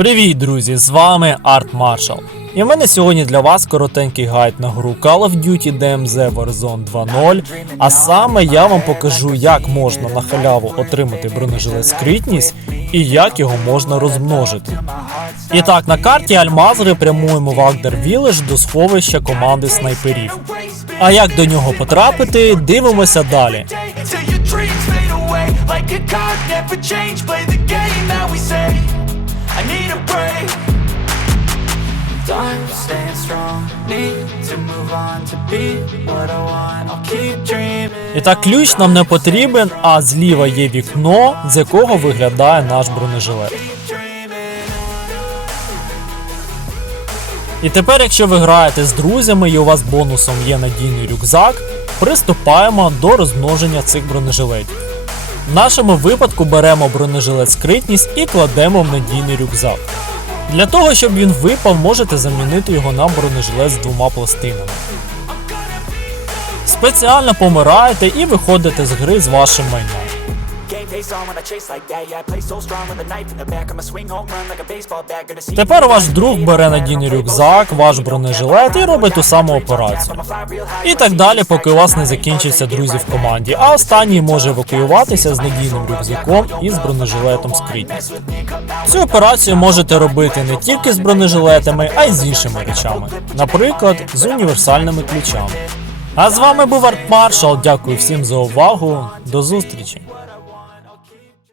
Привіт, друзі! З вами Арт Маршал. І в мене сьогодні для вас коротенький гайд на гру Call of Duty DMZ Warzone 2.0. А саме я вам покажу, як можна на халяву отримати бронежилет скритність і як його можна розмножити. І так, на карті Альмазри прямуємо в Агдер Village до сховища команди снайперів. А як до нього потрапити, дивимося далі. Like a card, never change Play the game that we say I need a break. Time staying strong. Need to move on to be what I want. I'll keep dreaming. І так, ключ нам не потрібен, а зліва є вікно, з якого виглядає наш бронежилет. І тепер, якщо ви граєте з друзями і у вас бонусом є надійний рюкзак, приступаємо до розмноження цих бронежилетів. В нашому випадку беремо бронежилет скритність і кладемо в надійний рюкзак. Для того, щоб він випав, можете замінити його на бронежилет з двома пластинами. Спеціально помираєте і виходите з гри з вашим майном. Тепер ваш друг бере надійний рюкзак, ваш бронежилет і робить ту саму операцію. І так далі, поки у вас не закінчаться друзі в команді. А останній може евакуюватися з надійним рюкзаком і з бронежилетом скритність. Цю операцію можете робити не тільки з бронежилетами, а й з іншими речами, наприклад, з універсальними ключами. А з вами був Арт Маршал. Дякую всім за увагу. До зустрічі! sleep